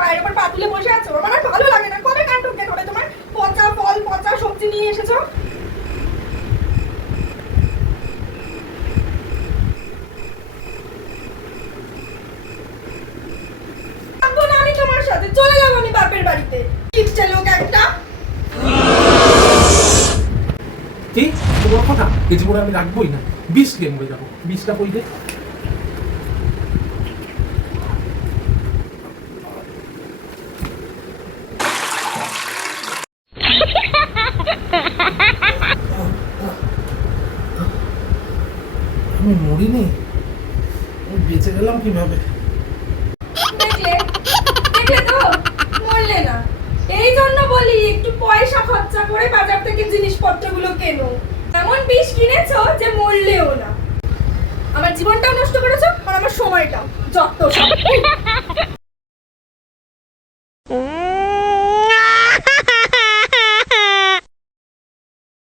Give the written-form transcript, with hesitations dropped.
পায়ের উপর পা তুলে বসে আছো, আমার আর ভালো লাগে না। কবে কাণ্ড জ্ঞান হবে তোমার? পচা ফল পচা সবজি নিয়ে এসেছো। থাকবো না আমি তোমার সাথে, চলে যাবো আমি বাপের বাড়িতে। কিপটে লোক একটা। কি তোমার কথা এই জীবনে আমি রাখবোই না, বিষ খেয়ে মরে যাবো। বিষটা কই দে। আমি মরিনি, আমি বেঁচে গেলাম কিভাবে? দেখলে দেখলে তো, মরলে না। এই জন্য বলি একটু পয়সা খরচা করে বাজার থেকে জিনিসপত্রগুলো কেনো। এমন বিষ কিনেছো যে মরলেও না। আমার জীবনটাও নষ্ট করেছো আর আমার সময়টাও। যত সব।